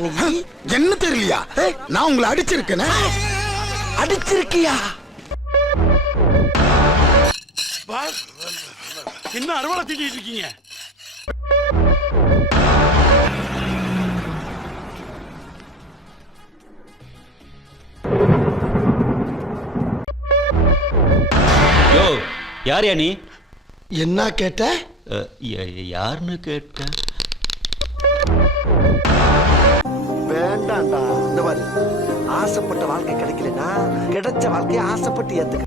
நீ? என்ன தெரியலையா? நான் உங்களை அடிச்சிருக்கேன். அடிச்சிருக்கியா? என்ன அறுவடை தூக்கிட்டு இருக்கீங்க? யோ, யார் நீ? என்ன கேட்ட? யாருன்னு கேட்ட? வேண்டாம்டா. இந்த மாதிரி ஆசைப்பட்ட வாழ்க்கை கிடைக்கலன்னா கிடைச்ச வாழ்க்கையை ஆசைப்பட்டு ஏத்துக்க.